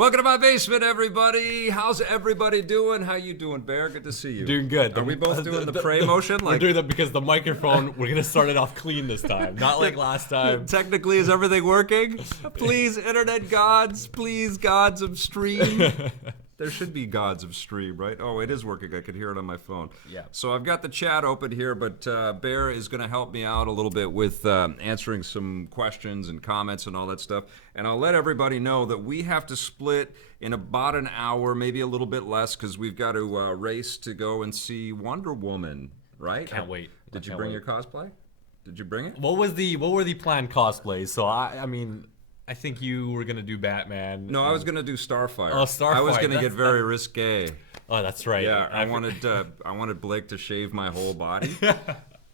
Welcome to my basement, everybody. How's everybody doing? How you doing, Bear? Good to see you. Doing good. Are we both doing the pray motion? We're doing that because the microphone, we're going to start it off clean this time. Not like last time. Technically, is everything working? Please, internet gods. Please, gods of stream. There should be gods of stream, right? Oh, it is working. I could hear it on my phone. Yeah. So I've got the chat open here, but Bear is going to help me out a little bit with answering some questions and comments and all that stuff. And I'll let everybody know that we have to split in about an hour, maybe a little bit less, because we've got to race to go and see Wonder Woman, right? Can't wait. Did you bring your cosplay? Did you bring it? What were the planned cosplays? So I mean, I think you were gonna do Batman. No, I was gonna do Starfire. Oh, Starfire. I was gonna get very risque. Oh, that's right. Yeah, I wanted Blake to shave my whole body.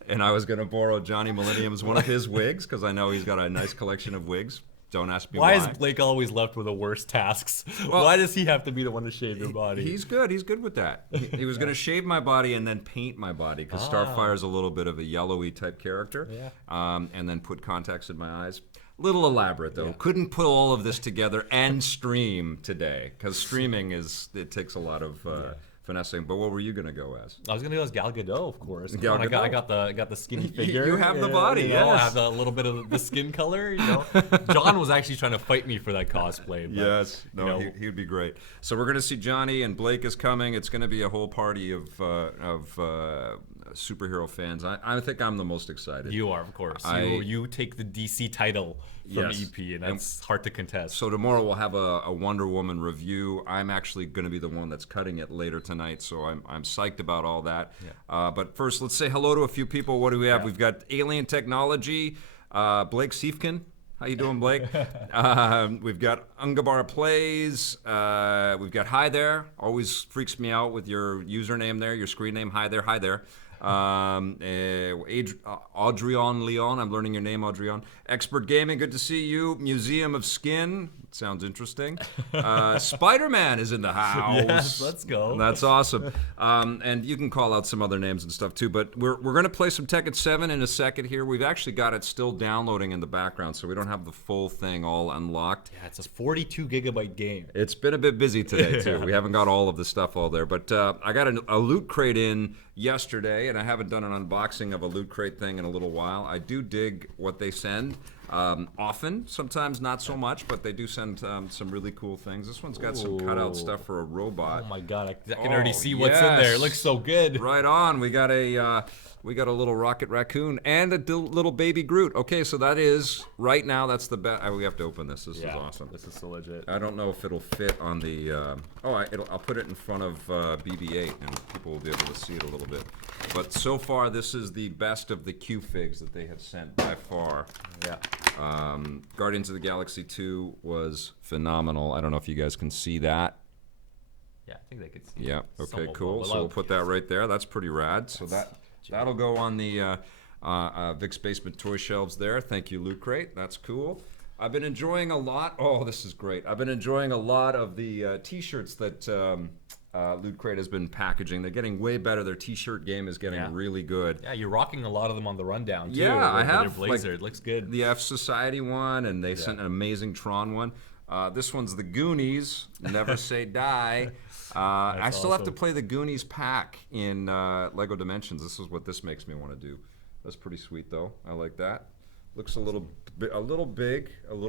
And I was gonna borrow Johnny Millennium's one of his wigs, because I know he's got a nice collection of wigs. Don't ask me why. Why is Blake always left with the worst tasks? Well, why does he have to be the one to shave your body? He's good. He's good with that. He was going to shave my body and then paint my body, because Starfire's a little bit of a yellowy type character. Yeah. And then put contacts in my eyes. Little elaborate, though. Yeah. Couldn't put all of this together and stream today, because streaming it takes a lot of finessing. But what were you gonna go as? I was gonna go as Gal Gadot, of course. Gal Gadot. I got the skinny figure. You have the body, you know, I have a little bit of the skin color. You know, John was actually trying to fight me for that cosplay. But, yes, no, he would be great. So we're gonna see Johnny, and Blake is coming. It's gonna be a whole party of superhero fans. I think I'm the most excited. You are, of course. You take the DC title from EP, and that's hard to contest. So tomorrow we'll have a Wonder Woman review. I'm actually going to be the one that's cutting it later tonight, so I'm psyched about all that. Yeah. But first, let's say hello to a few people. What do we have? We've got Alien Technology, Blake Siefkin. How you doing, Blake? We've got Ungabar Plays. We've got Hi There. Always freaks me out with your username there, your screen name. Hi there, hi there. Audrion Leon, I'm learning your name, Audrion. Expert Gaming, good to see you. Museum of Skin, sounds interesting. Spider-Man is in the house. Yes, let's go. That's awesome. And you can call out some other names and stuff too, but we're going to play some Tekken 7 in a second here. We've actually got it still downloading in the background, so we don't have the full thing all unlocked. Yeah, it's a 42 gigabyte game. It's been a bit busy today too. We haven't got all of the stuff all there, but I got a loot crate in yesterday, and I haven't done an unboxing of a loot crate thing in a little while. I do dig what they send. Often, sometimes not so much, but they do send some really cool things. This one's got some cutout stuff for a robot. Oh my god, I can already see what's in there. It looks so good. Right on. We got a little rocket raccoon and a little baby Groot. Okay, so that is right now. That's the best. We have to open this. This is awesome. This is so legit. I don't know if it'll fit on the. I'll put it in front of BB-8, and people will be able to see it a little bit. But so far, this is the best of the Q figs that they have sent by far. Yeah. Guardians of the Galaxy 2 was phenomenal. I don't know if you guys can see that. Yeah, I think they could see. Yeah. Okay. Cool. So we'll put that right there. That's pretty rad. So that'll go on the Vic's Basement toy shelves there. Thank you, Loot Crate. That's cool. I've been enjoying a lot. Oh, this is great. I've been enjoying a lot of the T-shirts that Loot Crate has been packaging. They're getting way better. Their T-shirt game is getting really good. Yeah, you're rocking a lot of them on the rundown too. Yeah, I have. Your blazer, it looks good. The F Society one, and they sent an amazing Tron one. This one's the Goonies. Never Say Die. I still have to play the Goonies pack in Lego Dimensions. This is what this makes me want to do. That's pretty sweet, though. I like that. Looks a little big, a little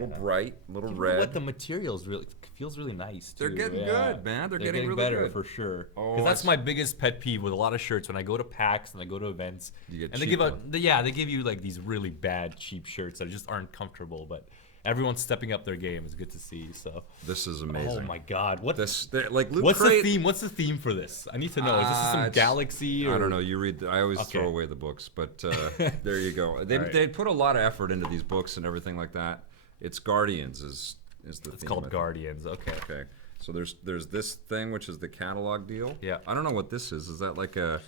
bright, a little red. What the materials really feels really nice too. They're getting good, man. They're getting really better good for sure. Oh, because that's my biggest pet peeve with a lot of shirts. When I go to PAX and I go to events, you get and they give you like these really bad cheap shirts that just aren't comfortable, but. Everyone's stepping up their game. It's good to see. So this is amazing. Oh my God! What's the theme? What's the theme for this? I need to know. Is this some galaxy? Or? I don't know. You read. I always throw away the books, but there you go. They put a lot of effort into these books and everything like that. It's Guardians is the theme. It's called Guardians. Okay. Okay. So there's this thing which is the catalog deal. Yeah. I don't know what this is. Is that like a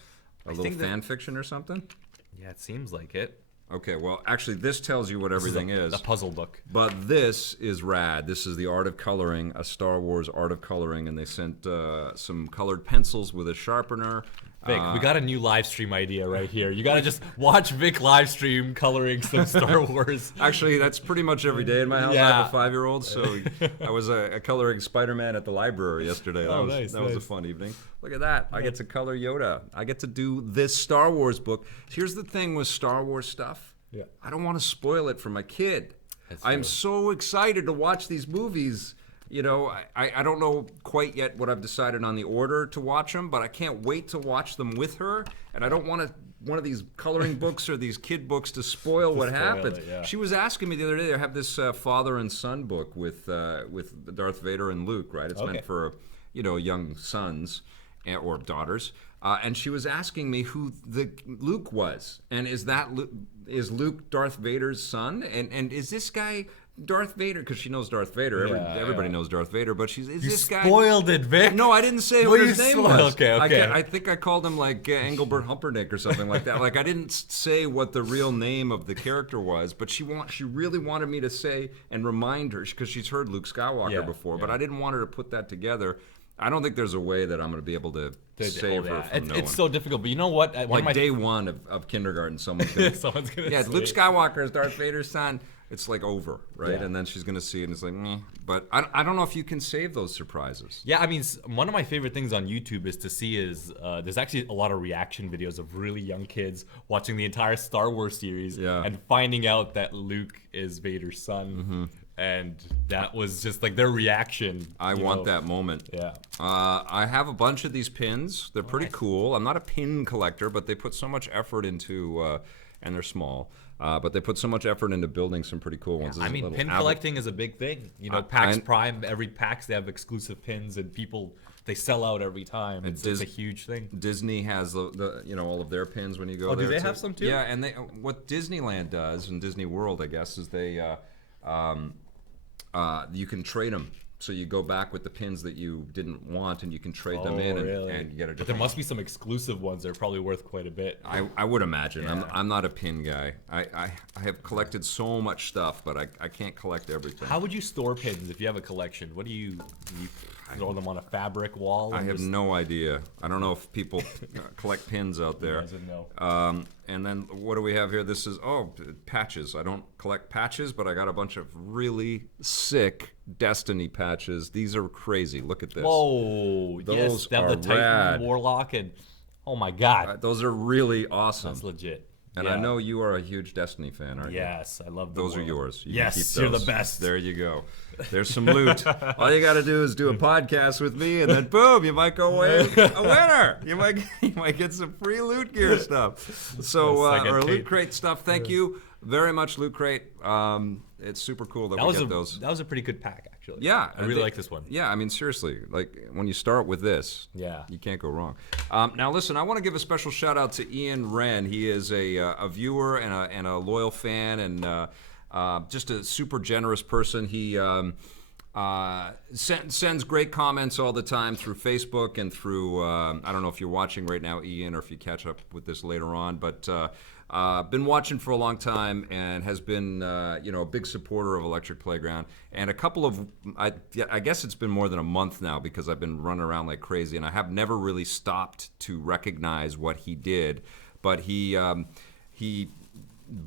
little fan fiction or something? Yeah, it seems like it. Okay, well, actually, this tells you what everything is. A puzzle book. But this is rad. This is the Art of Coloring, a Star Wars Art of Coloring, and they sent some colored pencils with a sharpener Vic, we got a new live stream idea right here. You gotta just watch Vic live stream coloring some Star Wars. Actually, that's pretty much every day in my house. I have a 5-year-old, so I was coloring Spider-Man at the library yesterday. That was a fun evening. Look at that. I get to color Yoda. I get to do this Star Wars book. Here's the thing with Star Wars stuff. Yeah. I don't want to spoil it for my kid. I'm so excited to watch these movies. You know, I don't know quite yet what I've decided on the order to watch them, but I can't wait to watch them with her. And I don't want one of these coloring books or these kid books to spoil what happens. She was asking me the other day. I have this father and son book with Darth Vader and Luke. Right? It's meant for young sons or daughters. And she was asking me who the Luke was, and is Luke Darth Vader's son, and is this guy Darth Vader? Because she knows Darth Vader. Everybody knows Darth Vader, but this guy? You spoiled it, Vic. No, I didn't say what his name was. Okay. I think I called him like Engelbert Humperdinck or something like that. Like I didn't say what the real name of the character was, but she really wanted me to say and remind her because she's heard Luke Skywalker before, but I didn't want her to put that together. I don't think there's a way that I'm going to be able to save her from knowing. It's so difficult, but you know what? Day one of kindergarten, someone's going to say, Luke Skywalker is Darth Vader's son. It's like over, right? Yeah. And then she's going to see it and it's like, meh. But I don't know if you can save those surprises. Yeah, I mean, one of my favorite things on YouTube is to see there's actually a lot of reaction videos of really young kids watching the entire Star Wars series and finding out that Luke is Vader's son. Mm-hmm. And that was just like their reaction. I want that moment. Yeah. I have a bunch of these pins. They're pretty cool. I'm not a pin collector, but they put so much effort into, and they're small, but they put so much effort into building some pretty cool ones. I mean, pin collecting is a big thing. You know, PAX Prime, every PAX they have exclusive pins, and they sell out every time. It's a huge thing. Disney has the all of their pins when you go there. Do they have some too? Yeah, and what Disneyland does and Disney World, I guess, is they you can trade them. So you go back with the pins that you didn't want, and you can trade them in, and you get a different. But there must be some exclusive ones that are probably worth quite a bit. I would imagine. Yeah. I'm not a pin guy. I have collected so much stuff, but I can't collect everything. How would you store pins if you have a collection? What do you throw them on a fabric wall? I have no idea. I don't know if people collect pins out there. No. And then what do we have here? This is patches. I don't collect patches, but I got a bunch of really sick Destiny patches. These are crazy. Look at this. Whoa! Those are the Titan rad. Warlock and oh my God, those are really awesome. That's legit. And I know you are a huge Destiny fan, aren't you? Yes, I love those. Are yours. You yes, can keep you're those. the best. There you go. There's some loot. All you got to do is do a podcast with me, and then boom, you might go away a winner. You might get some free Loot Gear stuff. So or Loot Crate stuff. Thank you very much, Loot Crate. It's super cool that we get those. That was a pretty good pack, actually. Yeah, I really like this one. Yeah, I mean seriously, like when you start with this, you can't go wrong. Now listen, I want to give a special shout out to Ian Wren. He is a viewer and a loyal fan and just a super generous person. He sends great comments all the time through Facebook and through I don't know if you're watching right now, Ian, or if you catch up with this later on, but been watching for a long time and has been a big supporter of Electric Playground. And a couple of I guess it's been more than a month now because I've been running around like crazy, and I have never really stopped to recognize what he did. But he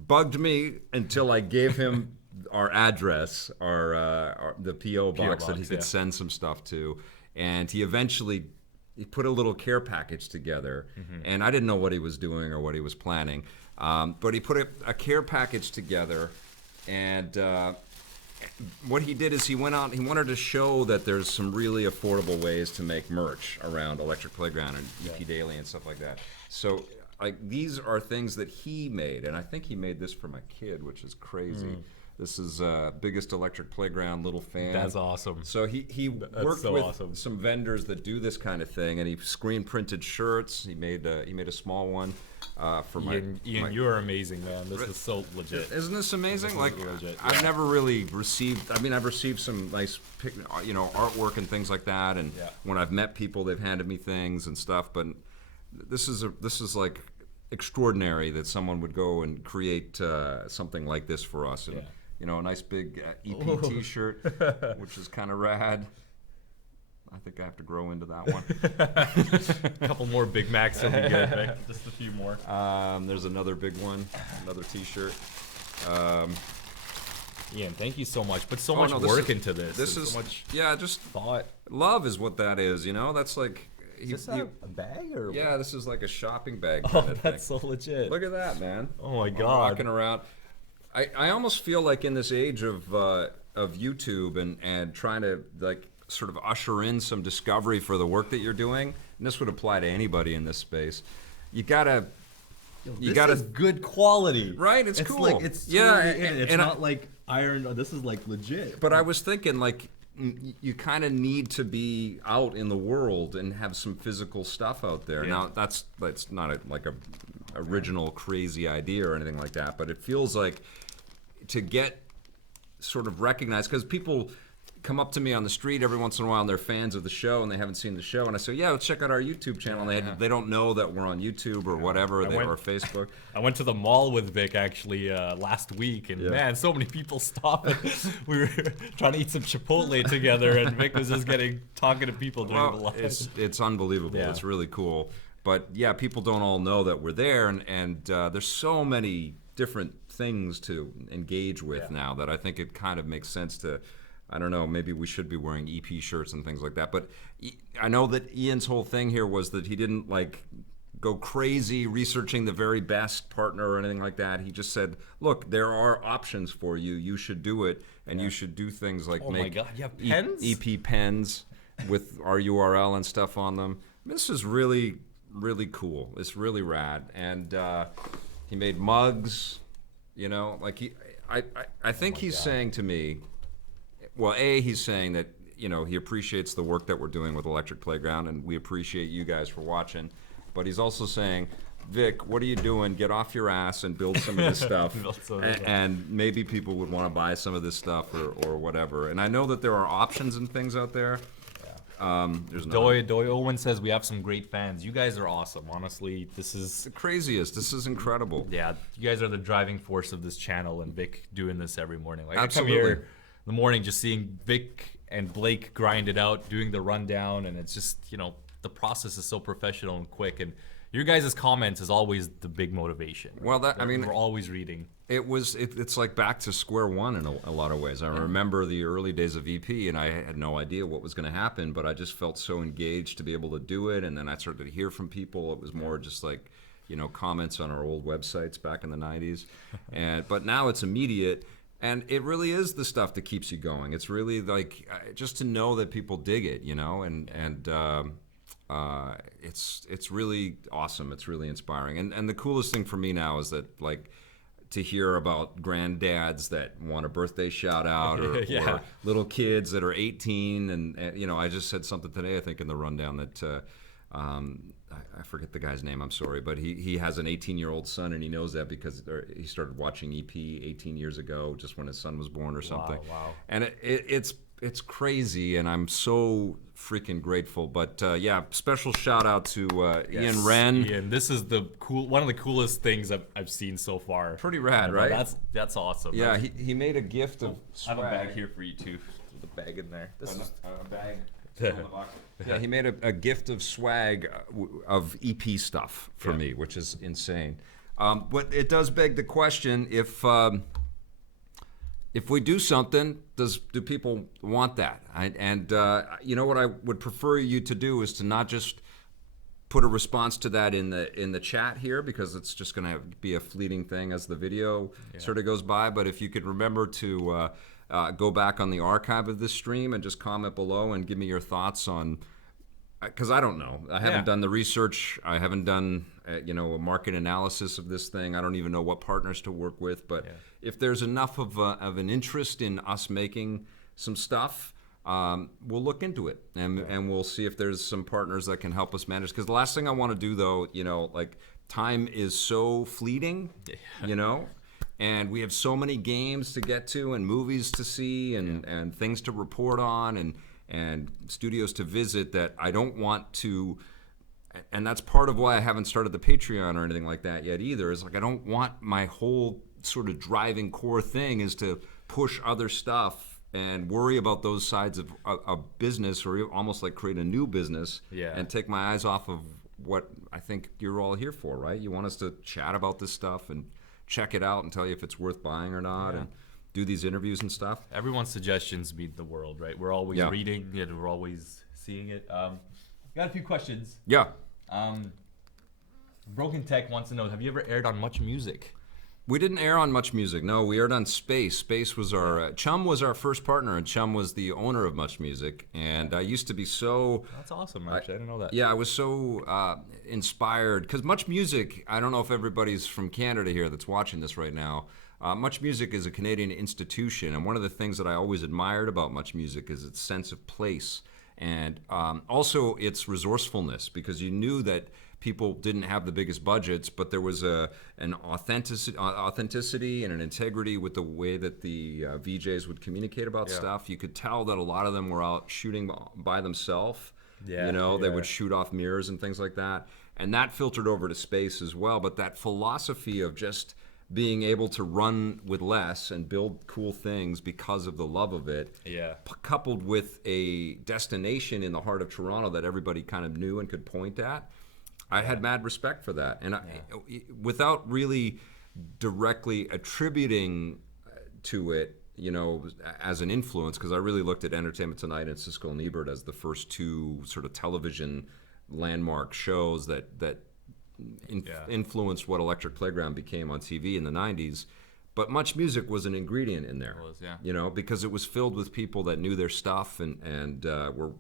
bugged me until I gave him our address, the PO box that he could send some stuff to, and he eventually put a little care package together. And I didn't know what he was doing or what he was planning, but he put a care package together, and what he did is he went out. He wanted to show that there's some really affordable ways to make merch around Electric Playground and EP Daily and stuff like that. So. Like these are things that he made, and I think he made this for my kid, which is crazy. This is biggest Electric Playground little fan. That's awesome. So he worked with some vendors that do this kind of thing, and he screen printed shirts. He made a small one for Ian, you are amazing, man. This is so legit. Isn't this amazing? Like legit, I've never really received. I mean, I've received some nice, artwork and things like that, and when I've met people, they've handed me things and stuff. But this is like extraordinary that someone would go and create something like this for us, and a nice big EP T-shirt, which is kind of rad. I think I have to grow into that one. A couple more Big Macs will be good, Vic. Just a few more. There's another big one, another T-shirt. Ian, thank you so much. Put so much no, work into this. This is so much just thought. love is what that is. You know, that's like. Is this a bag or? Yeah, this is like a shopping bag. Oh, Kind of that's thing. so legit. Look at that, man. Oh my I'm God. walking around. I almost feel like in this age of YouTube and trying to like sort of usher in some discovery for the work that you're doing, and this would apply to anybody in this space. You gotta. This is good quality. Right, it's cool. Like, it's it's not like iron. This is like legit. But I was thinking, like, you kind of need to be out in the world and have some physical stuff out there. Yeah. Now, that's not like a original crazy idea or anything like that, but it feels like to get sort of recognized, because people come up to me on the street every once in a while and they're fans of the show and they haven't seen the show, and I say, yeah, let's check out our YouTube channel. And they don't know that we're on YouTube or whatever, or Facebook. I went to the mall with Vic actually last week, and man, so many people stopped. We were trying to eat some Chipotle together, and Vic was just talking to people during the live. It's unbelievable. Yeah. It's really cool. But yeah, people don't all know that we're there, and there's so many different things to engage with now that I think it kind of makes sense to, I don't know, maybe we should be wearing EP shirts and things like that. But I know that Ian's whole thing here was that he didn't like go crazy researching the very best partner or anything like that. He just said, look, there are options for you. You should do it, and you should do things like Oh my make God, you have pens? EP pens with our URL and stuff on them. This is really, really cool. It's really rad. And he made mugs, you know, like I think he's saying to me, well, he's saying that, you know, he appreciates the work that we're doing with Electric Playground, and we appreciate you guys for watching. But he's also saying, Vic, what are you doing? Get off your ass and build some of this stuff. And maybe people would want to buy some of this stuff or whatever. And I know that there are options and things out there. There's Doy Owen says we have some great fans. You guys are awesome. Honestly, this is the craziest. This is incredible. Yeah, you guys are the driving force of this channel, and Vic doing this every morning. Like Absolutely. I come here in the morning just seeing Vic and Blake grind it out, doing the rundown, and it's just, you know, the process is so professional and quick, and your guys' comments is always the big motivation. Right? Well, I mean, we're always reading. It's like back to square one in a lot of ways. I remember the early days of EP, and I had no idea what was going to happen, but I just felt so engaged to be able to do it, and then I started to hear from people. It was more just like, you know, comments on our old websites back in the 90s. But now it's immediate. And it really is the stuff that keeps you going. It's really like just to know that people dig it, you know, and it's really awesome. It's really inspiring. And the coolest thing for me now is that, like, to hear about granddads that want a birthday shout out or little kids that are 18. And, you know, I just said something today, I think, in the rundown that I forget the guy's name, I'm sorry, but he has an 18-year-old son, and he knows that because he started watching EP 18 years ago, just when his son was born or something. Wow. And it's crazy, and I'm so freaking grateful. But yeah, special shout out to Ian Wren. Ian, this is one of the coolest things I've seen so far. Pretty rad, right? That's awesome. Yeah, he made a gift of swag. I have a bag here for you too. There's a bag in there. This is a bag. Yeah, he made a gift of swag of EP stuff for me, which is insane. But it does beg the question: if we do something, do people want that? You know what I would prefer you to do is to not just put a response to that in the chat here, because it's just going to be a fleeting thing as the video sort of goes by. But if you could remember to go back on the archive of this stream and just comment below and give me your thoughts on, because I don't know. I haven't done the research. I haven't done a market analysis of this thing. I don't even know what partners to work with. But if there's enough of an interest in us making some stuff, we'll look into it and we'll see if there's some partners that can help us manage. Because the last thing I want to do, though, like, time is so fleeting, and we have so many games to get to and movies to see and things to report on and studios to visit, that I don't want to, and that's part of why I haven't started the Patreon or anything like that yet either, is like I don't want my whole sort of driving core thing is to push other stuff and worry about those sides of a business, or almost like create a new business, and take my eyes off of what I think you're all here for, right? You want us to chat about this stuff and check it out and tell you if it's worth buying or not, and do these interviews and stuff. Everyone's suggestions mean the world, right? We're always reading it, we're always seeing it. Got a few questions. Yeah. Broken Tech wants to know, have you ever aired on Much Music? We didn't air on Much Music. No, we aired on Space. Space was our Chum was our first partner, and Chum was the owner of Much Music. And I used to be so. That's awesome. Actually, I didn't know that. Yeah, I was so inspired because Much Music. I don't know if everybody's from Canada here that's watching this right now. Much Music is a Canadian institution, and one of the things that I always admired about Much Music is its sense of place, and also its resourcefulness, because you knew that people didn't have the biggest budgets, but there was an authenticity and an integrity with the way that the VJs would communicate about stuff. You could tell that a lot of them were out shooting by themselves. They would shoot off mirrors and things like that. And that filtered over to Space as well. But that philosophy of just being able to run with less and build cool things because of the love of it, coupled with a destination in the heart of Toronto that everybody kind of knew and could point at, I had mad respect for that. And without really directly attributing to it, as an influence, because I really looked at Entertainment Tonight and Siskel and Ebert as the first two sort of television landmark shows that influenced what Electric Playground became on TV in the 90s. But Much Music was an ingredient in there, because it was filled with people that knew their stuff and were,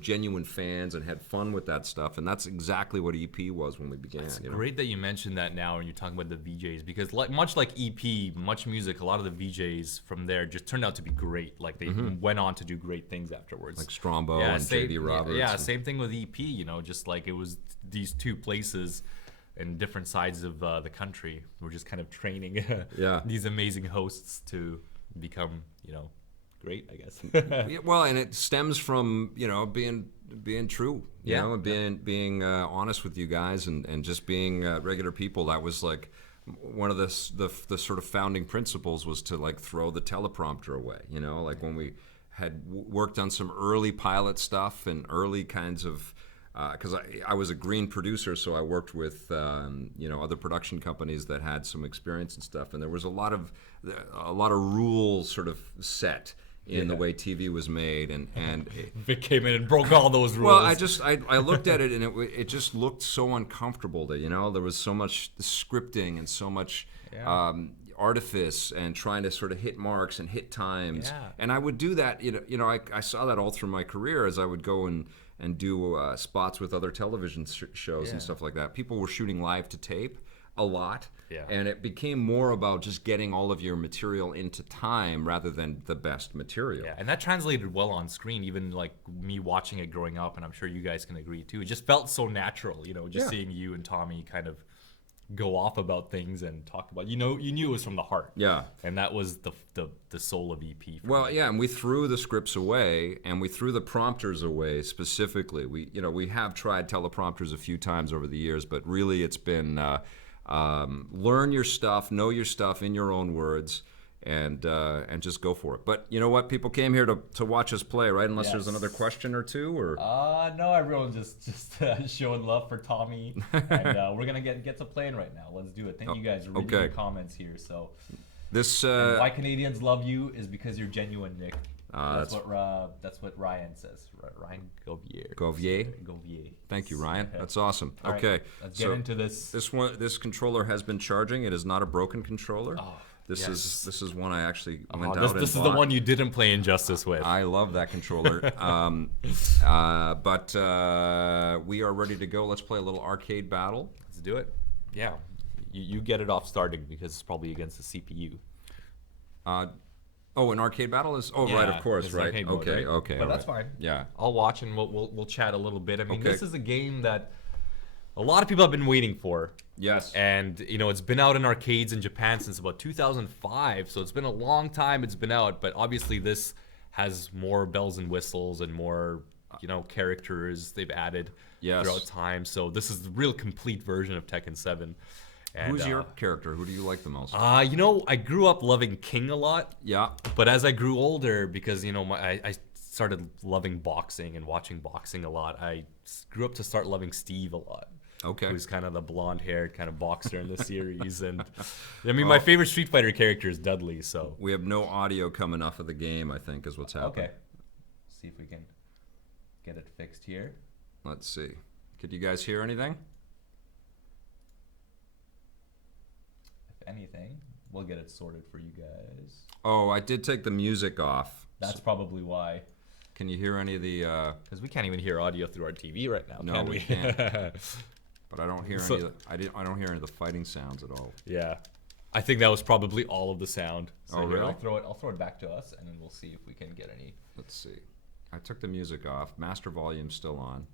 genuine fans and had fun with that stuff. And that's exactly what EP was when we began. It's great that you mentioned that now when you're talking about the VJs, because much like EP, Much Music, a lot of the VJs from there just turned out to be great. Like they went on to do great things afterwards. Like Strombo and JD Roberts. Yeah, same thing with EP, just like it was these two places in different sides of the country. We're just kind of training these amazing hosts to become, great, I guess. Well, and it stems from, being true, and being honest with you guys and just being regular people. That was like one of the sort of founding principles, was to like throw the teleprompter away, like when we had worked on some early pilot stuff and early kinds of, because I was a green producer, so I worked with other production companies that had some experience and stuff, and there was a lot of rules sort of set in the way TV was made, and Vic came in and broke all those rules. Well, I looked at it and it just looked so uncomfortable that there was so much scripting and so much artifice and trying to sort of hit marks and hit times, and I would do that. I saw that all through my career as I would go and do spots with other television shows and stuff like that. People were shooting live to tape a lot, and it became more about just getting all of your material into time rather than the best material. Yeah, and that translated well on screen, even like me watching it growing up, and I'm sure you guys can agree too. It just felt so natural, seeing you and Tommy kind of go off about things and talk about, you knew it was from the heart. Yeah. And that was the soul of EP. Well, yeah, and we threw the scripts away and we threw the prompters away specifically. We have tried teleprompters a few times over the years, but really it's been learn your stuff, know your stuff in your own words, and just go for it. But you know what? People came here to watch us play, right? Unless there's another question or two, or no, everyone's just showing love for Tommy, and we're gonna get to playing right now. Let's do it. Thank you guys for reading the comments here. So this why Canadians love you is because you're genuine, Nick. That's what Ryan says. Ryan Gauvier. Thank you, Ryan. That's awesome. Okay, right, let's get into this. This controller has been charging. It is not a broken controller. Oh. This is one I actually went out and This is the one you didn't play Injustice with. I love that controller. But we are ready to go. Let's play a little arcade battle. Let's do it. Yeah. You get it off starting because it's probably against the CPU. An arcade battle is? Oh, right, of course, right. Mode, right? Okay. But that's fine. Yeah. I'll watch and we'll chat a little bit. I mean, This is a game that a lot of people have been waiting for. Yes. And, it's been out in arcades in Japan since about 2005, so it's been a long time it's been out, but obviously this has more bells and whistles and more, characters they've added throughout time, so this is the real complete version of Tekken 7. And, Who's your character? Who do you like the most? You know, I grew up loving King a lot. Yeah. But as I grew older, because you know, I started loving boxing and watching boxing a lot, I grew up to start loving Steve a lot. Okay. Who's kind of the blonde-haired kind of boxer in the series, and I mean, my favorite Street Fighter character is Dudley. So We have no audio coming off of the game, I think, is what's happening. okay, see if we can get it fixed here. Let's see. Could you guys hear anything? If anything, we'll get it sorted for you guys. Oh, I did take the music off. That's probably why. Can you hear any of the? Because we can't even hear audio through our TV right now. No, can we can't. But I don't hear any. I don't hear any of the fighting sounds at all. Yeah, I think that was probably all of the sound. So Oh, here, really? I'll throw it back to us, and then we'll see if we can get any. Let's see. I took the music off. Master volume's still on.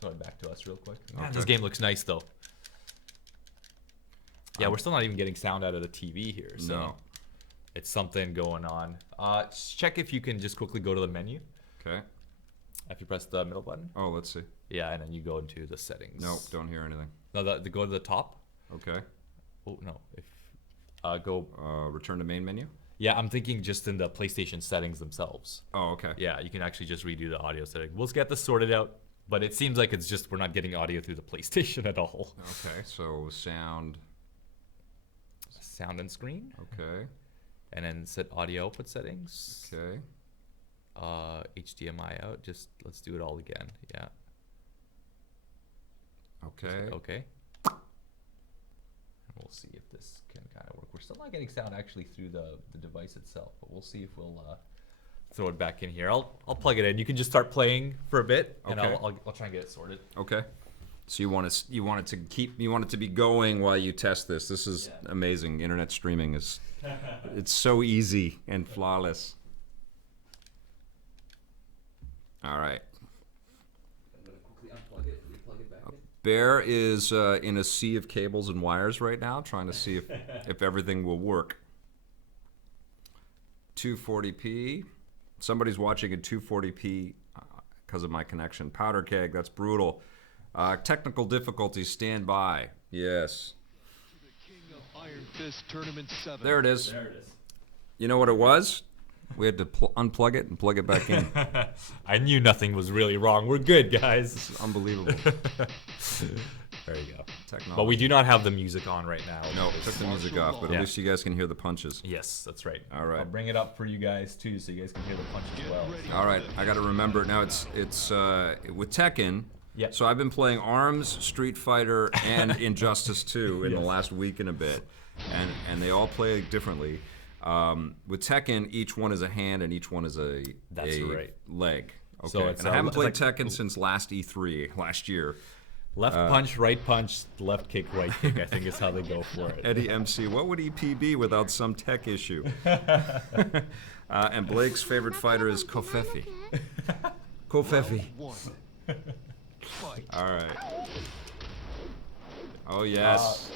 Throw it back to us real quick. Man, Okay. this game looks nice though. Yeah, we're still not even getting sound out of the TV here, so No. it's something going on. Just check if you can just quickly go to the menu. Okay. If you press the middle button. Oh, let's see. Yeah, and then you go into the settings. Nope, don't hear anything. No, go to the top. Okay. Oh no, if go. Return to main menu. Yeah, I'm thinking just in the PlayStation settings themselves. Oh, okay. Yeah, you can actually just redo the audio setting. We'll get this sorted out, but it seems like it's just we're not getting audio through the PlayStation at all. Okay. So sound. Sound and screen, Okay. and then set audio output settings. Okay. HDMI out. Just let's do it all again. Yeah. Okay. Okay. And we'll see if this can kind of work. We're still not getting sound actually through the device itself, but we'll see if we'll throw it back in here. I'll plug it in. You can just start playing for a bit, and Okay. I'll try and get it sorted. Okay. So you want it to be going while you test this. This is amazing. Internet streaming is it's so easy and flawless. All right. I'm gonna quickly unplug it and replug it back in. Bear is in a sea of cables and wires right now, trying to see if everything will work. 240p. Somebody's watching in 240p because of my connection. Powder keg, that's brutal. Technical difficulties, stand by. Yes. There it is. There it is. You know what it was? We had to unplug it and plug it back in. I knew nothing was really wrong. We're good, guys. It's unbelievable. There you go. Technology. But we do not have the music on right now. No, took the music off, but Yeah. at least you guys can hear the punches. Yes, that's right. All right. I'll bring it up for you guys too, so you guys can hear the punch as well. All right, I got to remember now. It's with Tekken. Yep. So I've been playing Arms, Street Fighter, and Injustice 2 in the Yes. last week and a bit, and they all play differently. With Tekken, each one is a hand and each one is a right. leg. Okay. So it's, and I haven't it's played like- Tekken since last E3 last year. Left punch, right punch, left kick, right kick. I think is how they go for it. Eddie MC, what would EP be without some tech issue? And Blake's favorite fighter is Kofefi. Kofefi. All right. Oh yes.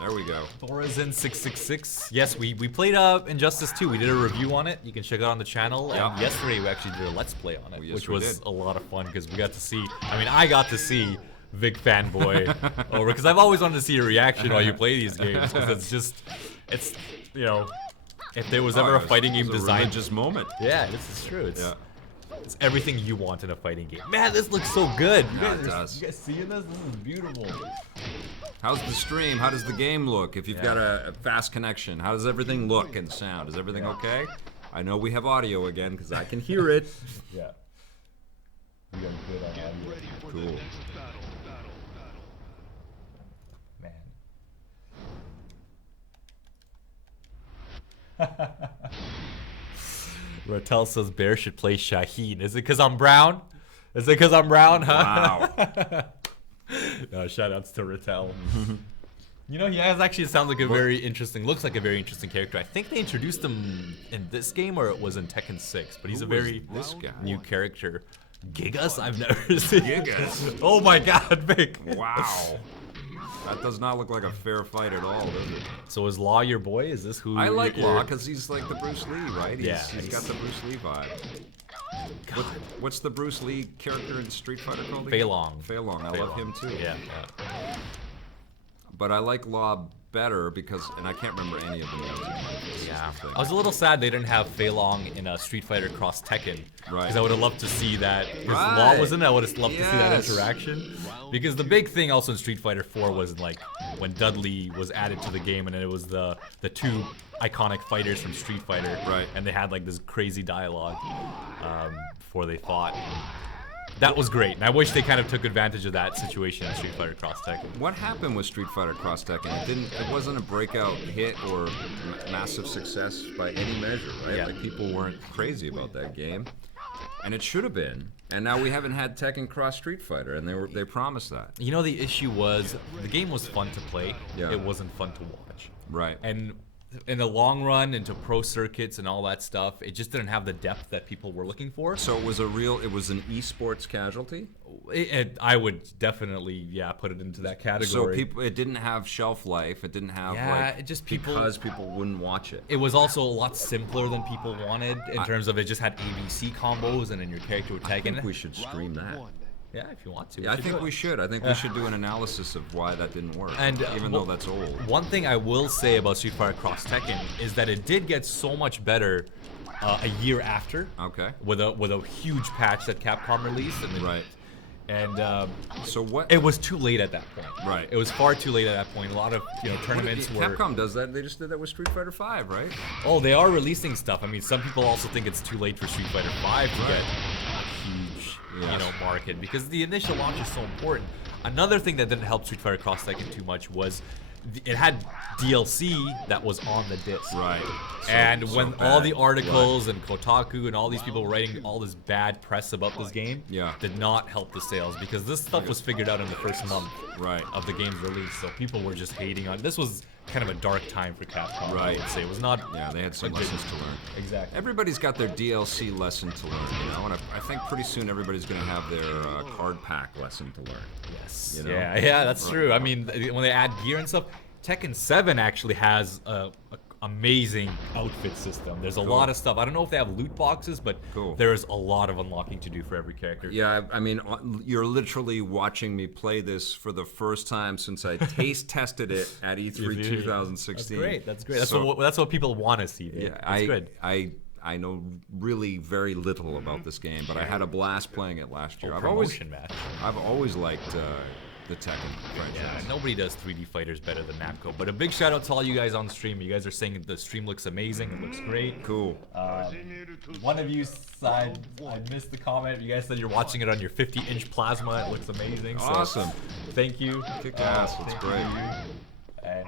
There we go. Thorazin 666. Yes, we played Injustice 2. We did a review on it. You can check it out on the channel. Yeah. And yesterday we actually did a Let's Play on it, Yes, which we was did. a lot of fun because we got to see. I mean, I got to see Vic fanboy over because I've always wanted to see a reaction while you play these games because it's you know, if there was ever a fighting game It was a designed. religious moment. Yeah, this is true. It's Yeah. it's everything you want in a fighting game. Man, this looks so good. You Yeah, guys, it does. You guys seeing this? This is beautiful. How's the stream? How does the game look? If you've got a fast connection, how does everything look and sound? Is everything okay? I know we have audio again because I can hear it. Yeah. We got good on audio. Cool. Man. Rattel says Bear should play Shaheen. Is it because I'm brown? Is it because I'm brown, huh? Wow. No, shout outs to Rattel. You know, he has actually sounds like a very interesting, looks like a very interesting character. I think they introduced him in this game or it was in Tekken 6, but he's Who a very is this guy? new character. Gigas? I've never seen. Gigas? Oh my god, Vic. Wow. That does not look like a fair fight at all, does it? So is Law your boy? Is this who I like you're- Law because he's like the Bruce Lee, right? Yeah, He's got the Bruce Lee vibe. What's the Bruce Lee character in Street Fighter called? Fei Long. Fei Long. I love him too. Yeah. But I like Law better because, and I can't remember any of the names. Yeah. I was a little sad they didn't have Fei Long in Street Fighter Cross Tekken. Right. Because I would have loved to see that. Because Law was in it, I would have loved to see that interaction. Because the big thing also in Street Fighter 4 was like when Dudley was added to the game and it was the two iconic fighters from Street Fighter. Right. And they had like this crazy dialogue before they fought. That was great, and I wish they kind of took advantage of that situation in Street Fighter Cross Tekken. What happened with Street Fighter Cross Tekken? It wasn't a breakout hit or massive success by any measure, right? Yeah. Like people weren't crazy about that game, and it should have been. And now we haven't had Tekken Cross Street Fighter, and they promised that. You know, the issue was the game was fun to play. Yeah. It wasn't fun to watch. Right. And in the long run, into pro circuits and all that stuff, it just didn't have the depth that people were looking for. So it was an esports casualty? I would definitely, put it into that category. So it didn't have shelf life. It didn't have because people wouldn't watch it. It was also a lot simpler than people wanted in terms of it just had ABC combos and then your character would tag in. I think we should stream that. Yeah, if you want to. Yeah, I think we should. I think we should do an analysis of why that didn't work, and even though that's old. One thing I will say about Street Fighter Cross Tekken is that it did get so much better a year after. Okay. With a huge patch that Capcom released. Right. And so what? It was too late at that point. Right. It was far too late at that point. A lot of tournaments were. Capcom does that. They just did that with Street Fighter V, right? Oh, they are releasing stuff. I mean, some people also think it's too late for Street Fighter V to get market because the initial launch is so important. Another thing that didn't help Street Fighter Cross Tekken too much was it had DLC that was on the disc. Right. And when all the articles and Kotaku and all these people were writing all this bad press about this game, did not help the sales because this stuff was figured out in the first month of the game's release. So people were just hating on it. This was kind of a dark time for Capcom, I would say. It was not... Yeah, they had some lessons to learn. Exactly. Everybody's got their DLC lesson to learn, you know, and I think pretty soon everybody's going to have their card pack lesson to learn. Yes. You know? Yeah, that's true. I mean, when they add gear and stuff, Tekken 7 actually has a amazing outfit system. There's a lot of stuff. I don't know if they have loot boxes, but there's a lot of unlocking to do for every character. Yeah, I mean, you're literally watching me play this for the first time since I tested it at E3 2016. That's great. That's what people want to see. Yeah, that's good. I know really very little about this game, but I had a blast playing it last year. I've always liked the Tekken franchise. Yeah, nobody does 3D fighters better than Namco. But a big shout out to all you guys on the stream. You guys are saying the stream looks amazing. It looks great. Cool. One of you said, I missed the comment. You guys said you're watching it on your 50-inch plasma. It looks amazing. Awesome. So, thank you. Kick ass. It's great. And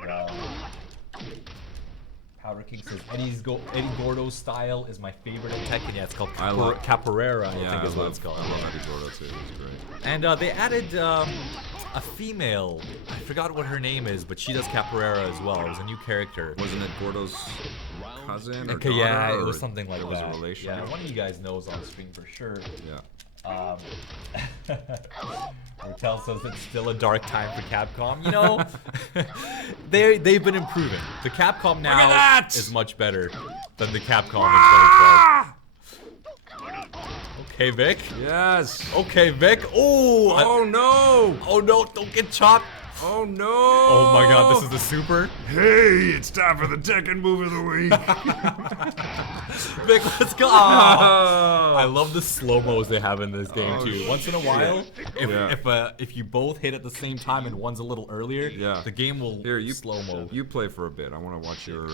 Powder King says Eddie Gordo's style is my favorite in Tekken. Yeah, it's called Capoeira. I think is what it's called. I love Eddie Gordo too. It's great. And they added a female. I forgot what her name is, but she does Capoeira as well. It was a new character. Wasn't it Gordo's cousin or daughter? Yeah, it was something like that. Was a relation. Yeah, one of you guys knows on stream for sure. Yeah. Hotel says it's still a dark time for Capcom. You know, they've been improving. The Capcom now is much better than the Capcom in 2012. Okay, Vic. Yes. Okay, Vic. Oh no. Oh no! Don't get chopped. Oh no! Oh my God! This is the super. Hey, it's time for the Tekken move of the week. Vic, let's go! Oh, I love the slow mos they have in this game too. Once in a while, if you both hit at the same time and one's a little earlier, the game will slow mo. You play for a bit. I want to watch your.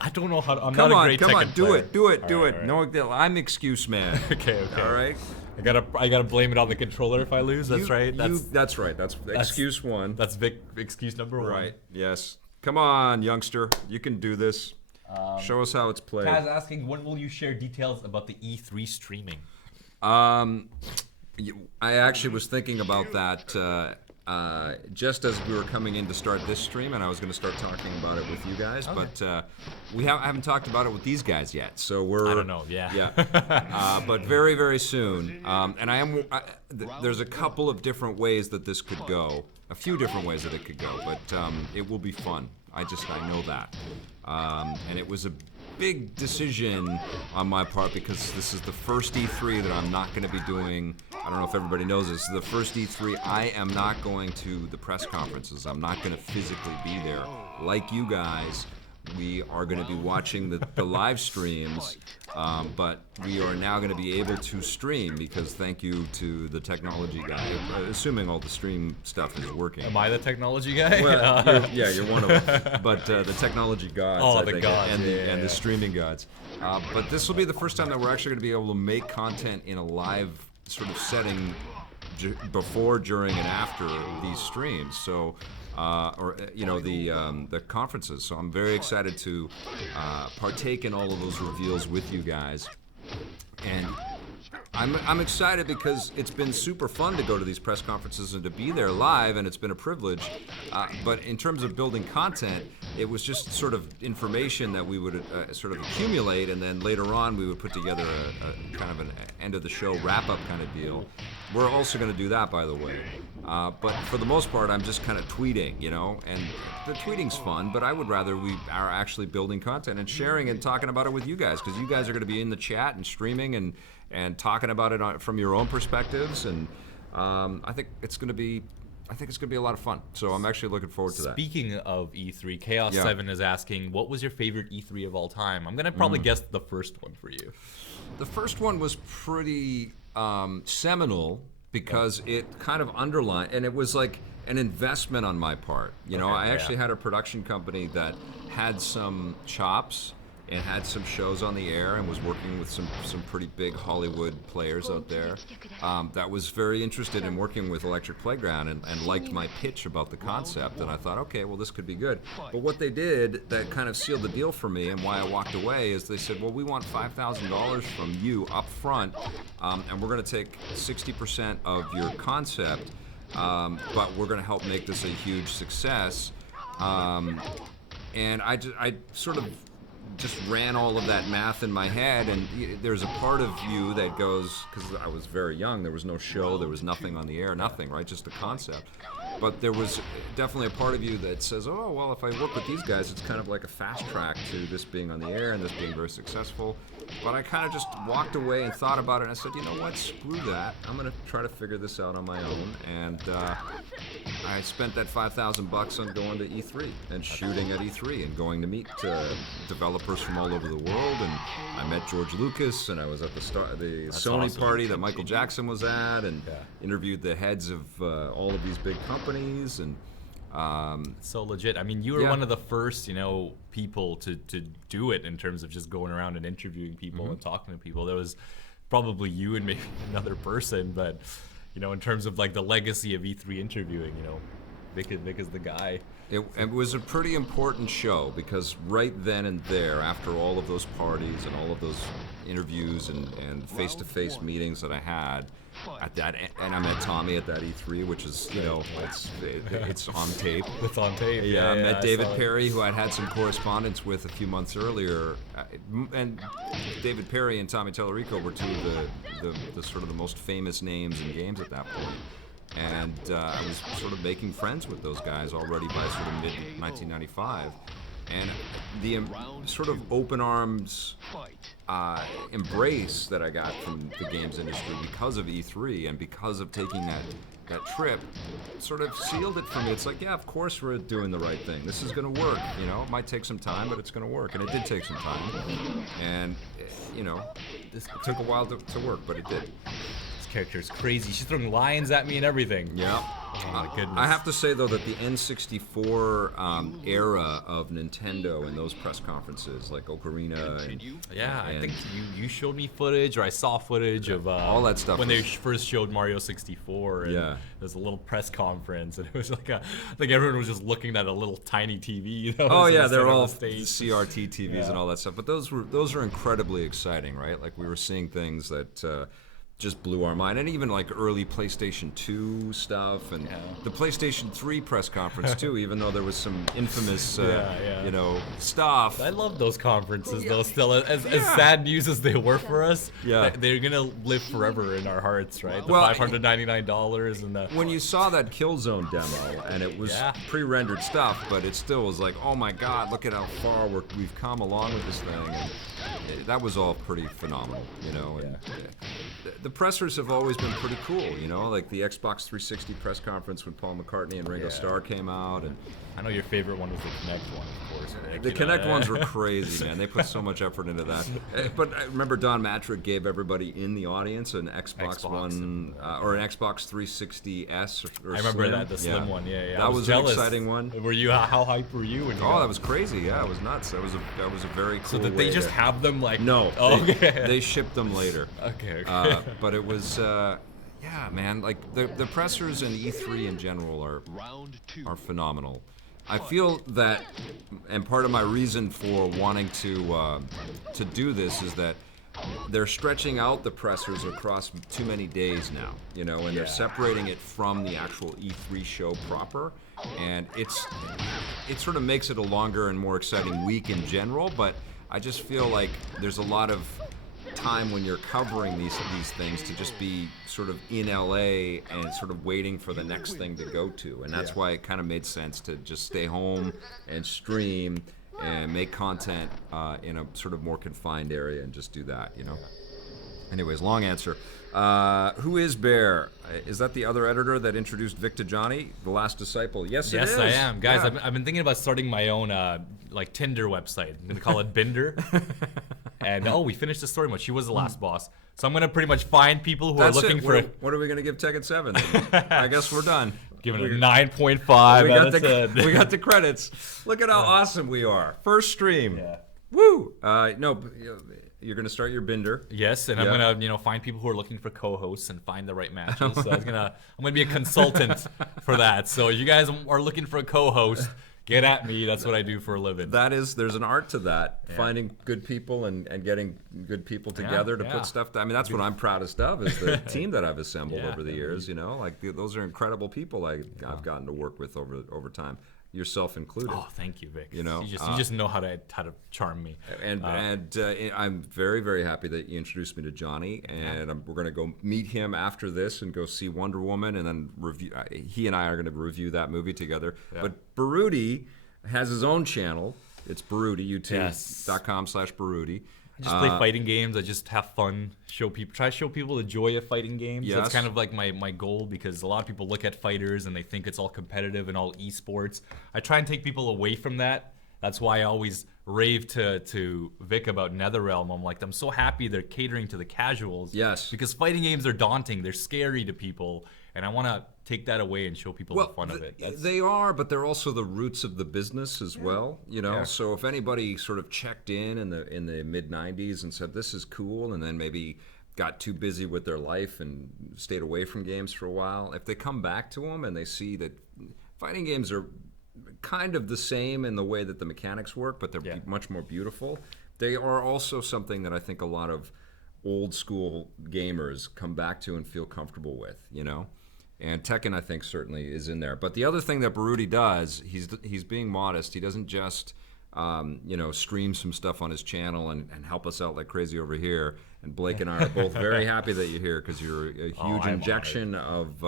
I don't know how. I'm not a great Tekken player. Do it. Right. No, I'm excuse man. Okay. All right. I gotta blame it on the controller if I lose. That's right. That's right. That's excuse one. That's Vic excuse number one. Right. Yes. Come on, youngster. You can do this. Show us how it's played. Kaz asking, when will you share details about the E3 streaming? I actually was thinking about that just as we were coming in to start this stream, and I was going to start talking about it with you guys, but I haven't talked about it with these guys yet. So I don't know. Yeah. But very, very soon. And there's a couple of different ways that this could go. A few different ways that it could go, but it will be fun. I know that. And it was big decision on my part because this is the first E3 that I'm not going to be doing. I don't know if everybody knows this. The first E3, I am not going to the press conferences. I'm not going to physically be there. Like you guys, we are going to be watching the live streams, but we are now going to be able to stream because thank you to the technology guy, assuming all the stream stuff is working. Am I the technology guy? Well, you're one of them. But the technology gods, Oh, I the think, gods, and yeah. the streaming gods. But this will be the first time that we're actually going to be able to make content in a live sort of setting before, during, and after these streams. So. The conferences. So I'm very excited to partake in all of those reveals with you guys, and I'm excited because it's been super fun to go to these press conferences and to be there live, and it's been a privilege. But in terms of building content, it was just sort of information that we would sort of accumulate, and then later on we would put together a kind of an end of the show wrap-up kind of deal. We're also going to do that, by the way. But for the most part, I'm just kind of tweeting, and the tweeting's fun, but I would rather we are actually building content and sharing and talking about it with you guys, because you guys are going to be in the chat and streaming and talking about it from your own perspectives, and I think it's going to be a lot of fun. So I'm actually looking forward to that. Speaking of E3, Chaos7 is asking, what was your favorite E3 of all time? I'm going to probably guess the first one for you. The first one was pretty seminal because it kind of underlined, and it was like an investment on my part. I actually had a production company that had some chops and had some shows on the air and was working with some pretty big Hollywood players out there that was very interested in working with Electric Playground and liked my pitch about the concept, and I thought, okay, well, this could be good. But what they did that kind of sealed the deal for me and why I walked away is they said, well, we want $5,000 from you up front, and we're going to take 60% of your concept, but we're going to help make this a huge success. And I sort of just ran all of that math in my head, and there's a part of you that goes, because I was very young, there was no show, there was nothing on the air, nothing, right, just a concept. But there was definitely a part of you that says, oh, well, if I work with these guys, it's kind of like a fast track to this being on the air and this being very successful. But I kind of just walked away and thought about it, and I said, you know what, screw that. I'm going to try to figure this out on my own. And I spent that $5,000 on going to E3 and shooting at E3 and going to meet developers from all over the world. And I met George Lucas, and I was at the Sony awesome. party that Michael Jackson was at, and interviewed the heads of all of these big companies. And so legit. I mean, you were one of the first, people to do it in terms of just going around and interviewing people and talking to people. There was probably you and maybe another person, but in terms of like the legacy of E3 interviewing, Vic is the guy. It was a pretty important show because right then and there, after all of those parties and all of those interviews and face-to-face meetings that I had at that, and I met Tommy at that E3, which is, it's on tape. It's on tape. Yeah, I met David Perry, who I'd had some correspondence with a few months earlier, and David Perry and Tommy Tallarico were two of the sort of the most famous names in games at that point. And I was sort of making friends with those guys already by sort of mid-1995. And the sort of open arms embrace that I got from the games industry because of E3 and because of taking that trip sort of sealed it for me. It's like, yeah, of course we're doing the right thing. This is going to work. It might take some time, but it's going to work. And it did take some time. And, it took a while to work, but it did. Character is crazy. She's throwing lions at me and everything. Yeah. Oh my goodness. I have to say though that the N64 era of Nintendo and those press conferences, like Ocarina, I think you showed me footage, or I saw footage of all that stuff when they first showed Mario 64. And there was a little press conference, and it was like everyone was just looking at a little tiny TV. Oh yeah, they're all CRT TVs and all that stuff. But those are incredibly exciting, right? Like we were seeing things that. just blew our mind. And even like early PlayStation 2 stuff and the PlayStation 3 press conference too, even though there was some infamous, you know, stuff. I love those conferences though. Still, as sad news as they were for us, they're gonna live forever in our hearts, right? The $599 and the when you saw that Killzone demo and it was pre-rendered stuff, but it still was like, oh my God, look at how far we've come along with this thing, and that was all pretty phenomenal, you know. And, the pressers have always been pretty cool, you know, like the Xbox 360 press conference when Paul McCartney and Ringo Starr came out, and I know your favorite one was the Kinect one, of course. The Kinect ones were crazy, man. They put so much effort into that. But I remember Don Matrick gave everybody in the audience an Xbox One or an Xbox 360S. Or I remember Slim. that, the Slim one. Yeah. That was jealous. an exciting one. Were you? How hyped were you? When you that was crazy. Yeah, it was nuts. That was a very cool. So did they just have them like? No. Oh, they shipped them later. Okay. But it was. Yeah, man. Like the pressers and E3 in general are phenomenal. I feel that, and part of my reason for wanting to do this is that they're stretching out the pressers across too many days now, you know, and they're separating it from the actual E3 show proper, and it sort of makes it a longer and more exciting week in general. But I just feel like there's a lot of time when you're covering these things to just be sort of in LA and sort of waiting for the next thing to go to, and that's why it kind of made sense to just stay home and stream and make content in a sort of more confined area and just do that, you know. Anyways, long answer. Who is Behr? Is that the other editor that introduced Vic to Johnny, the last disciple? Yes, it is. Yes, I am, guys. I've been thinking about starting my own like Tinder website. I'm gonna call it Binder. And we finished the story mode. She was the last boss. So I'm gonna pretty much find people who are looking for. What are we gonna give Tekken 7? I guess we're done. Giving it a 9.5. We got the credits. Look at how awesome we are. First stream. Yeah. Woo! No, you're gonna start your Binder. Yes, and I'm gonna find people who are looking for co-hosts and find the right matches. So I'm gonna be a consultant for that. So if you guys are looking for a co-host, get at me. That's what I do for a living. There's an art to that. Finding good people and getting good people together to put stuff down. I mean, that's what I'm proudest of, is the team that I've assembled over the years, you know? Like, those are incredible people I've gotten to work with over time. Yourself included. Oh, thank you, Vic. You know, you just know how to charm me. And I'm very, very happy that you introduced me to Johnny, and we're gonna go meet him after this and go see Wonder Woman, and then review. He and I are gonna review that movie together. Yeah. But Baruti has his own channel. It's Baruti, youtube.com/Baruti. I just play fighting games. I just have fun. Try to show people the joy of fighting games. Yes. That's kind of like my goal, because a lot of people look at fighters and they think it's all competitive and all esports. I try and take people away from that. That's why I always rave to Vic about NetherRealm. I'm so happy they're catering to the casuals. Yes. Because fighting games are daunting. They're scary to people. And I want to take that away and show people the fun of it. They are, but they're also the roots of the business as well, you know. So if anybody sort of checked in the mid '90s and said this is cool, and then maybe got too busy with their life and stayed away from games for a while, if they come back to them and they see that fighting games are kind of the same in the way that the mechanics work, but they're much more beautiful. They are also something that I think a lot of old school gamers come back to and feel comfortable with, you know. And Tekken, I think, certainly is in there. But the other thing that Baruti does, he's being modest. He doesn't just stream some stuff on his channel and help us out like crazy over here. And Blake and I are both very happy that you're here, because you're a huge injection of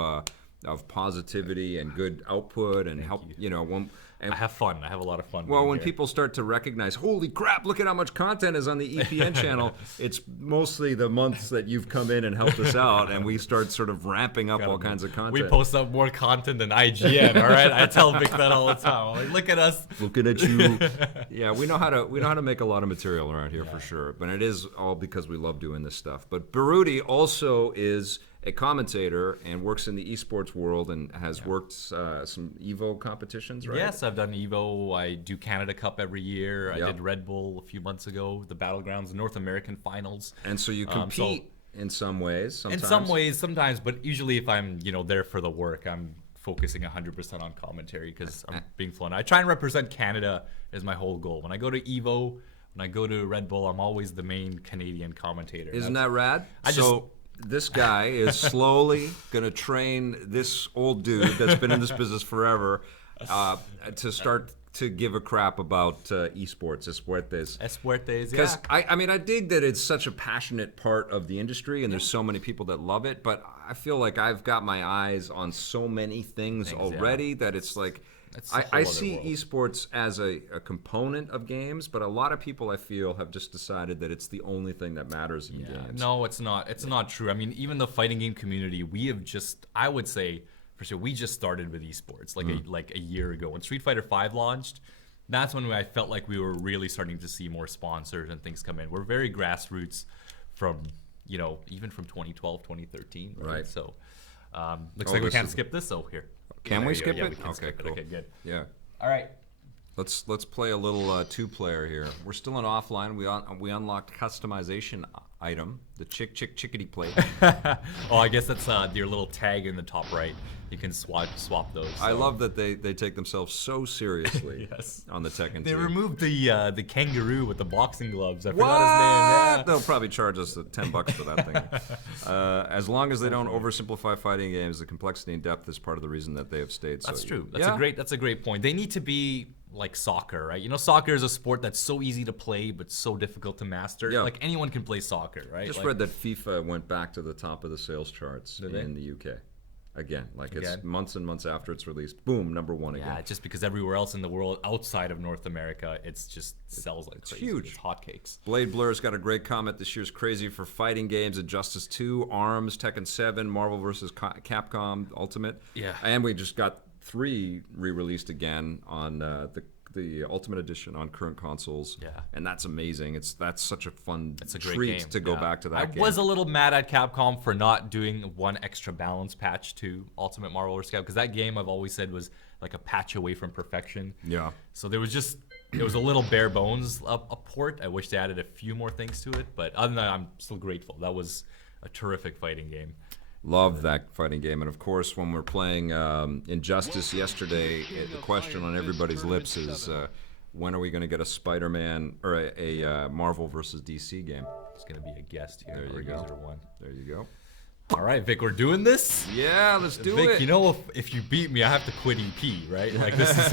positivity and good output and help. You know, I have fun. I have a lot of fun. Well, when people start to recognize, holy crap, look at how much content is on the EPN channel, it's mostly the months that you've come in and helped us out, and we start sort of ramping up all kinds of content. We post up more content than IGN, all right? I tell Vic that all the time. I'm like, look at us. Looking at you. Yeah, we know how to make a lot of material around here for sure. But it is all because we love doing this stuff. But Baruti also is a commentator and works in the esports world and has worked some Evo competitions, right? Yes, I've done Evo. I do Canada Cup every year. I did Red Bull a few months ago, the Battlegrounds, the North American Finals. And so you compete in some ways, sometimes. In some ways, sometimes, but usually if I'm there for the work, I'm focusing 100% on commentary because I'm being flown. I try and represent Canada as my whole goal. When I go to Evo, when I go to Red Bull, I'm always the main Canadian commentator. Isn't that rad? this guy is slowly going to train this old dude that's been in this business forever to start to give a crap about esports, esportes. Esportes, Because yeah. I mean, I dig that it's such a passionate part of the industry, and there's so many people that love it. But I feel like I've got my eyes on so many things already that it's like I see esports as a component of games, but a lot of people I feel have just decided that it's the only thing that matters in games. No, it's not. It's not true. I mean, even the fighting game community, we have just, I would say, for sure, we just started with esports like a year ago. When Street Fighter V launched, that's when I felt like we were really starting to see more sponsors and things come in. We're very grassroots from, even from 2012, 2013. Right? So looks like we can't skip this. Oh, here. Can we skip it? We can skip it. Cool. Okay, good. Yeah. All right. Let's play a little two-player here. We're still in offline. We unlocked customization item, the chickadee plate. Oh, I guess that's your little tag in the top right. You can swap those. So. I love that they take themselves so seriously yes. on the Tekken. They 2. removed the kangaroo with the boxing gloves. I what? forgot his name. Yeah. They'll probably charge us $10 for that thing. As long as they don't oversimplify fighting games, the complexity and depth is part of the reason that they have stayed. That's so, true. Yeah. That's a great point. They need to be like soccer, right? Soccer is a sport that's so easy to play but so difficult to master. Yeah. Like anyone can play soccer, right? Just read that FIFA went back to the top of the sales charts in the UK. Again, it's months and months after it's released. Boom, #1 again. Yeah, just because everywhere else in the world outside of North America, it sells like crazy. Huge. It's hotcakes. Blade Blur's got a great comment. This year's crazy for fighting games: Injustice 2, ARMS, Tekken 7, Marvel vs. Capcom Ultimate. Yeah. And we just got 3 re-released again on the Ultimate Edition on current consoles. Yeah. And that's amazing. That's such a fun great treat game. to go back to that game. I was a little mad at Capcom for not doing one extra balance patch to Ultimate Marvel vs. Capcom, because that game I've always said was like a patch away from perfection. Yeah. So it was a little bare bones a port. I wish they added a few more things to it, but other than that, I'm still grateful. That was a terrific fighting game. Love that fighting game. And of course, when we're playing Injustice yesterday, the question on everybody's lips is when are we going to get a Spider-Man or a Marvel versus DC game? It's going to be a guest here. There you go. User 1. There you go. All right, Vic, we're doing this? Yeah, let's do Vic, it. If you beat me, I have to quit EP, right? Like this is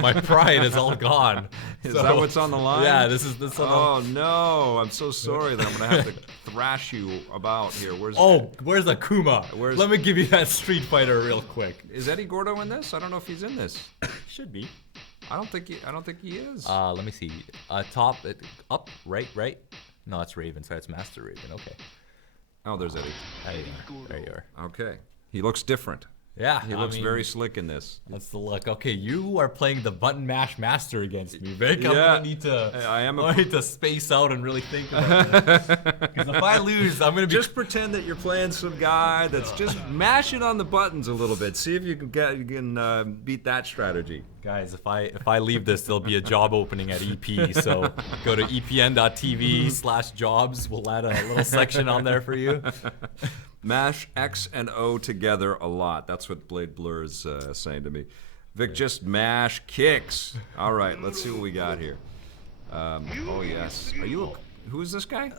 my pride is all gone. Is that what's on the line? Yeah, this is Oh no, I'm so sorry that I'm gonna have to thrash you about here. Where's Akuma? Let me give you that Street Fighter real quick. Is Eddie Gordo in this? I don't know if he's in this. Should be. I don't think he is. Let me see. Top, up, right. No, that's Raven. Sorry, it's Master Raven. Okay. Oh, there's Eddie. There you are. Okay. He looks different. Yeah, he looks very slick in this. That's the look. Okay, you are playing the button mash master against me, Vic. Yeah, I'm gonna need to space out and really think about it. Because if I lose, I'm gonna be just pretend that you're playing some guy that's just mashing on the buttons a little bit. See if you can beat that strategy. Guys, if I leave this, there'll be a job opening at EP. So go to epn.tv/jobs. We'll add a little section on there for you. Mash X and O together a lot. That's what Blade Blur is saying to me. Vic, just mash kicks. All right, let's see what we got here. Oh, yes. Who is this guy?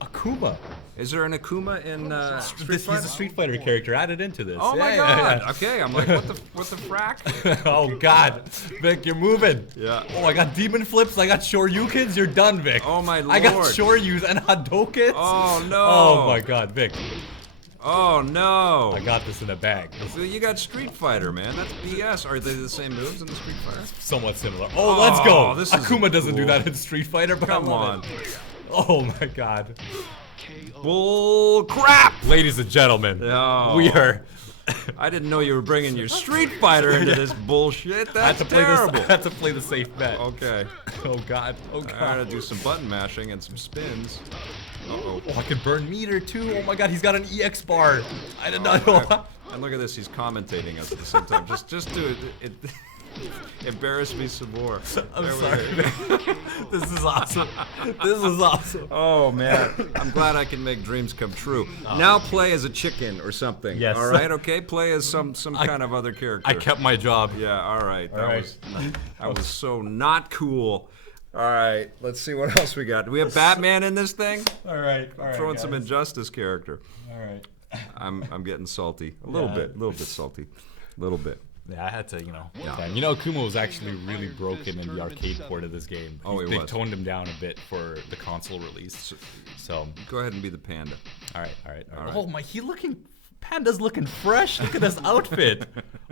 Akuma. Is there an Akuma in Street Fighter? He's a Street Fighter character added into this. Oh, my God. Okay, I'm like, what the frack? Oh, God. Vic, you're moving. Yeah. Oh, I got demon flips. I got Shoryukens. You're done, Vic. Oh, my Lord. I got Shoryus and Hadokens. Oh, no. Oh, my God, Vic. Oh, no. I got this in a bag. So you got Street Fighter, man. That's BS. Are they the same moves in the Street Fighter? Somewhat similar. Oh, let's go. Akuma doesn't cool. do that in Street Fighter, but Come I love on. it. Oh, my God. Bull crap. Ladies and gentlemen, we are... I didn't know you were bringing your Street Fighter into this bullshit. That's terrible. I had to play the safe bet. Okay. Oh, God. Oh, God. I gotta do some button mashing and some spins. Uh-oh. Oh, I can burn meter, too. Oh, my God. He's got an EX bar. I did not know. And look at this. He's commentating us at the same time. Just do it. Embarrass me some more. I'm sorry. This is awesome. This is awesome. Oh, man. I'm glad I can make dreams come true. Now play as a chicken or something. Yes. All right, okay? Play as some kind of other character. I kept my job. Yeah, all right. That was so not cool. All right, let's see what else we got. Do we have Batman in this thing? All right. I'm throwing some Injustice character. All right. I'm getting salty. A little bit salty. A little bit. Yeah, I had to, Kuma was actually really broken in the arcade port of this game. Oh, They was. toned him down a bit for the console release. So, Go ahead and be the panda. all right. Oh my, Panda's looking fresh. Look at this outfit.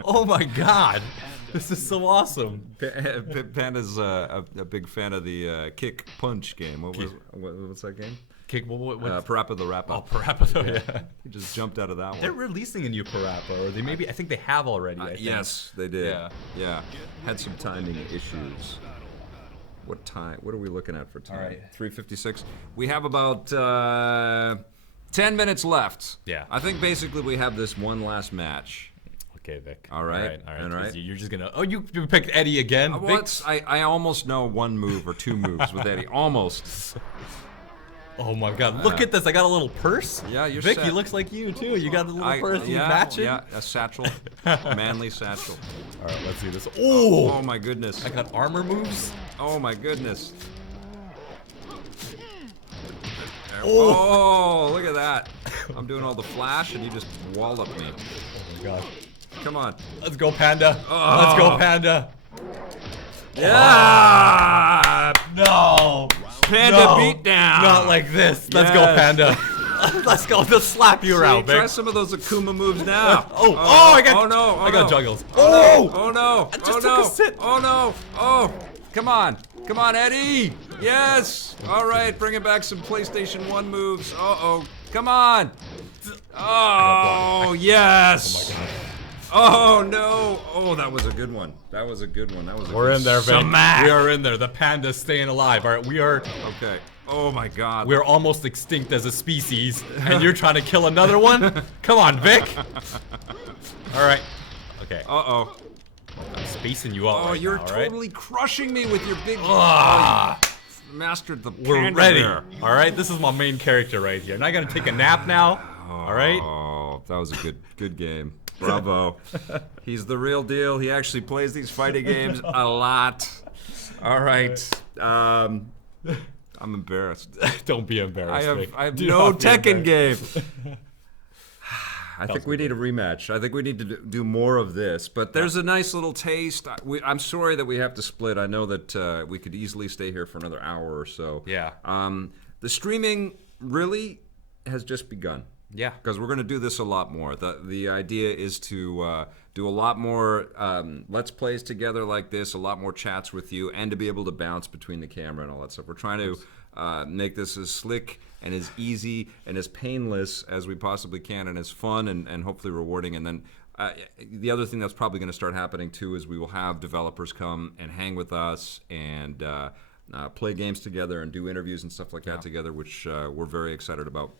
Oh my god, this is so awesome. Panda's a big fan of the Kick Punch game. What's that game? Kick, what? Parappa the Rapper. Oh, Parappa, yeah. He just jumped out of that They're one. releasing a new Parappa, or I think they have already. I think. Yes, they did. Yeah. Had some timing issues. What time? What are we looking at for time? All right. 3:56. We have about 10 minutes left. Yeah. I think basically we have this one last match. Okay, Vic. All right. All right. All right. You're just gonna. Oh, you picked Eddie again. Vic? I almost know one move or two moves with Eddie. Almost. Oh my god, look at this. I got a little purse. Yeah, you're Vic, set. he looks like you too. You got the little purse. You matching? Yeah, a satchel. Manly satchel. All right, let's see this. Oh my goodness. I got armor moves. Oh my goodness. Oh, look at that. I'm doing all the flash and you just wallop me. Oh my god. Come on. Let's go, Panda. Let's go, Panda. Yeah! No. Panda No. beat down. Not like this. Let's go, Yes. Panda. Let's go. Just slap you around, Try Vic. some of those Akuma moves now. I got. Oh no! I got no. juggles. Oh! Oh no! I just Oh took no! a sit. Oh no! Oh! Come on! Come on, Eddie! Yes! All right, bringing back some PlayStation 1 moves. Uh-oh! Come on! Oh yes! Oh my god. Oh no! Oh, that was a good one. That was a good one. That was. We're in there, Vic. Smack. We are in there. The panda's staying alive. All right, we are. Okay. Oh my god. We're almost extinct as a species, and you're trying to kill another one? Come on, Vic. All right. Okay. Uh-oh. I'm spacing you out. Oh, right you're now, all right? totally crushing me with your big. Ah. You mastered the. We're panda ready. there. All right, this is my main character right here. Now I gotta take a nap now. All right. Oh, that was a good game. Bravo. He's the real deal. He actually plays these fighting games a lot. All right. I'm embarrassed. Don't be embarrassed. Vic. I have Do no not be Tekken embarrassed. game. I think we need a rematch. I think we need to do more of this. But there's a nice little taste. I'm sorry that we have to split. I know that we could easily stay here for another hour or so. Yeah. The streaming really has just begun. Yeah. Because we're going to do this a lot more. The idea is to do a lot more Let's Plays together like this, a lot more chats with you, and to be able to bounce between the camera and all that stuff. We're trying to make this as slick and as easy and as painless as we possibly can, and as fun and hopefully rewarding. And then the other thing that's probably going to start happening too is we will have developers come and hang with us and play games together and do interviews and stuff like that together, which we're very excited about.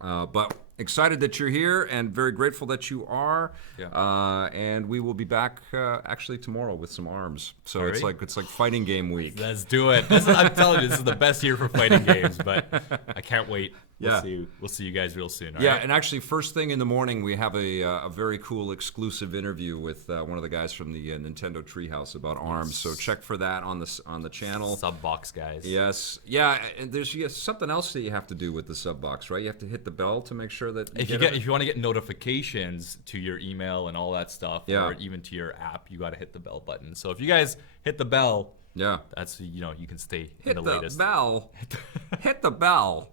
But excited that you're here and very grateful that you are. Yeah. And we will be back actually tomorrow with some arms. So it's like fighting game week. Let's do it. I'm telling you, this is the best year for fighting games, but I can't wait. We'll see you guys real soon. All right? And actually, first thing in the morning, we have a very cool exclusive interview with one of the guys from the Nintendo Treehouse about ARMS. So check for that on the channel. Subbox guys. Yes. Yeah. And there's something else that you have to do with the subbox, right? You have to hit the bell to make sure that if you want to get notifications to your email and all that stuff, or even to your app, you got to hit the bell button. So if you guys hit the bell, that's you can stay in the latest. Bell. Hit the bell.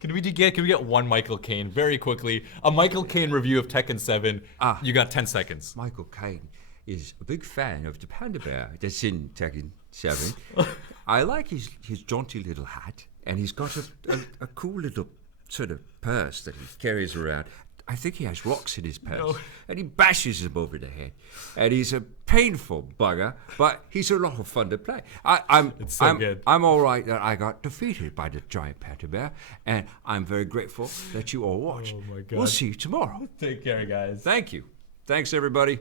Can we get one Michael Caine very quickly? A Michael Caine review of Tekken 7. You got 10 seconds. Michael Caine is a big fan of the Panda Bear that's in Tekken 7. I like his jaunty little hat, and he's got a cool little sort of purse that he carries around. I think he has rocks in his purse, and he bashes them over the head. And he's a painful bugger, but he's a lot of fun to play. It's so good. I'm all right that I got defeated by the giant panda bear, and I'm very grateful that you all watched. Oh my God. We'll see you tomorrow. Take care, guys. Thank you. Thanks, everybody.